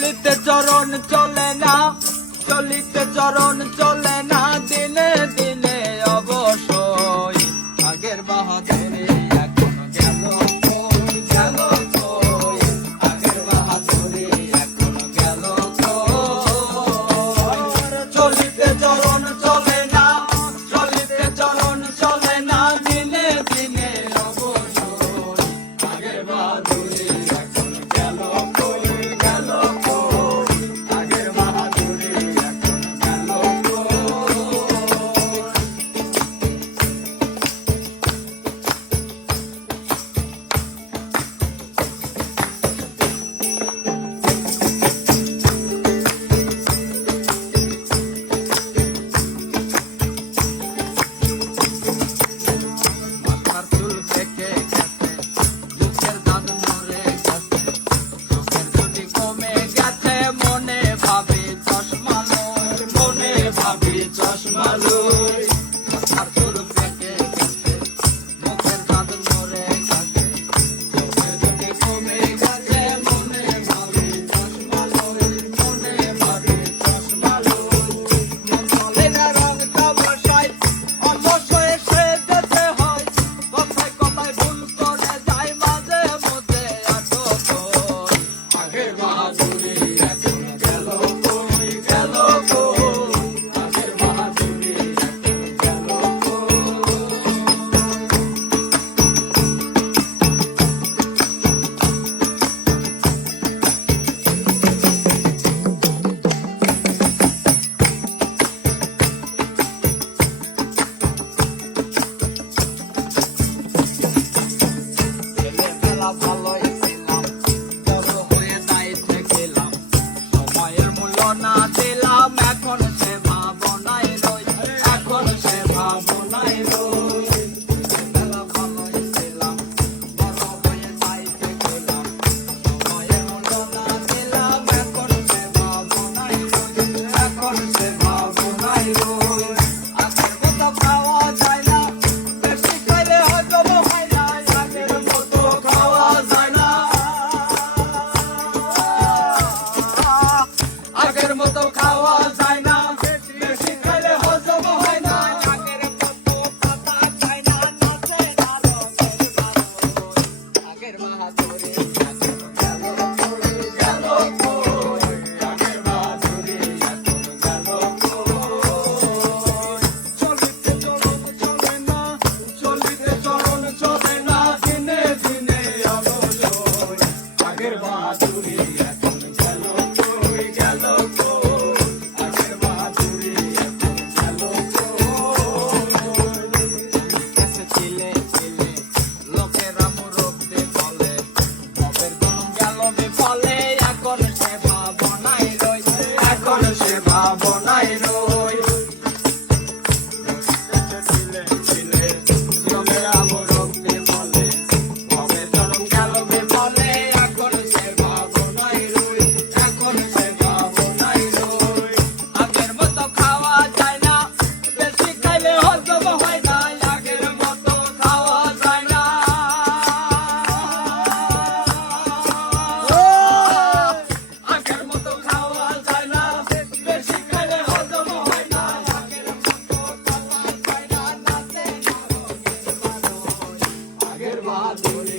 চলিতে চরণ চলে না, চলিতে চরণ চলে না, দিনে দিনে অবশ্যই আগের বাহাদুরি এখন গেল কই, গেল কই, আগের বাহাদুরি এখন গেল কই। চলিতে চরণ চলে না, চলিতে চরণ চলে না, দিনে দিনে অবশ্যই আগের বাহাদুরি এখন গেল কই, গেল কই, আগের বাহাদুরি এখন গেল কই। মাথার চুল পেকে গেছে, বুকের দাঁত নড়ে গেছে, চোখের দুটি কমে গেছে, মনে ভাবি চশমা লই, মনে ভাবি চশমা লই। মাথার চুল পেকে গেছে, বুকের দাঁত নড়ে গেছে, চোখের দুটি কমে গেছে, মনে ভাবি চশমা লই, মনে ভাবি চশমা লই। মন চলে না রংটা বসাই, অবশ্যই সে যেতে হয়, কথায় কথায় ভুল করে যায়, মাঝে মধ্যে আটক হই। আগের বাহাদুরি এখন গেল কই, গেল কই, আগের বাহাদুরি এখন গেল ছেলেবেলা ভালোই ছিলাম, বড় হয়ে দায়িত্বে গেলাম, সময়ের মূল্য না দিলাম, এখন সে ভাবনাই রই, এখন সে ভাবনাই রই। ছেলেবেলা ভালোই ছিলাম, বড় হয়ে দায়িত্বে গেলাম, সময়ের মূল্য না দিলাম, এখন সে ভাবনাই রই, এখন সে ভাবনাই রই। আগের মতো খাওয়া যায় না, বেশি খাইলে হজম হয় না, আগের মতো খাওয়া যায় না, আগের মতো খাওয়া যায় না, বেশি খাইলে হজম হয় না, আগের মতো কথা যায় না, নাচে না রঙের বারোই। আগের বাহাদুরি এখন গেল কই, গেল কই, আগের বাহাদুরি এখন গেল কই। চলিতে চরণ চলে না, চলিতে চরণ চলে না, দিনে দিনে অবশ্যই আগের বাহাদুরি এখন গেল কই, গেল কই, আগের বাহাদুরি এখন গেল কই। কাছে ছিলে ছিলে লোকেরা মুরব্বি বলে, ভবের জন্ম গেল বিফলে, এখন সে ভাবনাই রই, এখন সে ভাবনাই রই। ছিলে ছিলে লোকেরা মুরব্বি বলে, ভবের জন্ম গেল বিফলে, এখন সে ভাবনাই রই, এখন সে ভাবনাই রই। আগের মতো খাওয়া যায় না, বেশি খাইলে হজম হয় না, আগের মতো খাওয়া যায় না, আগের মতো খাওয়া যায় না, বেশি খাইলে হজম হয় না, আগের মতো খাওয়া যায় না, নাচে না রঙের বারোই। আগের বাহাদুরি